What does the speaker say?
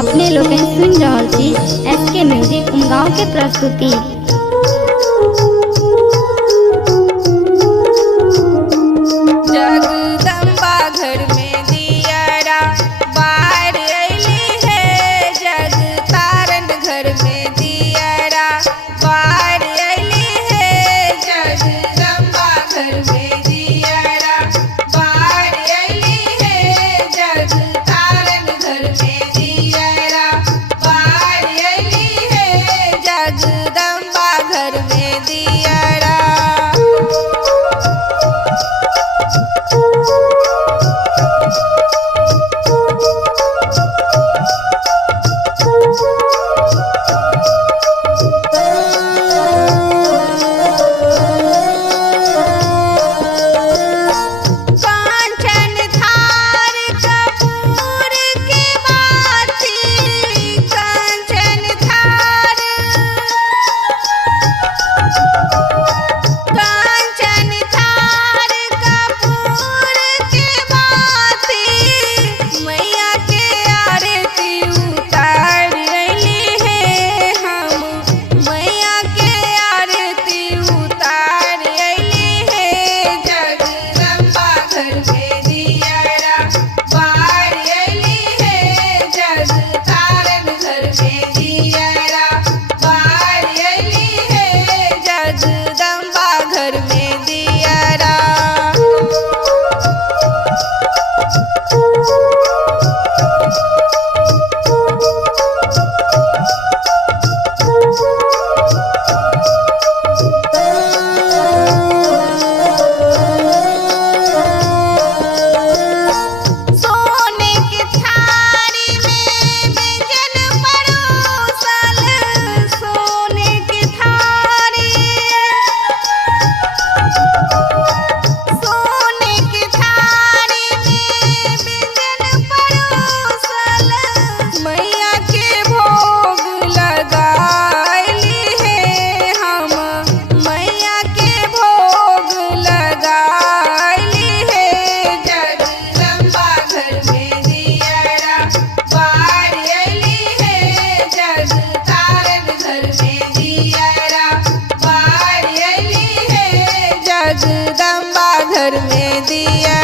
अपने लोग सुन रहल छी SK म्यूजिक उमगांव के प्रस्तुति। जगदम्बा घर में दियारा बाहर अइली है, जग तारन घर में दियारा बाहर अइली है, जगदम्बा घर में दियारा बाहर अइली है, जग तारन घर में दियारा बाहर अइली है, जगदम्बा घर में दियारा। जगदम्बा घर में दिया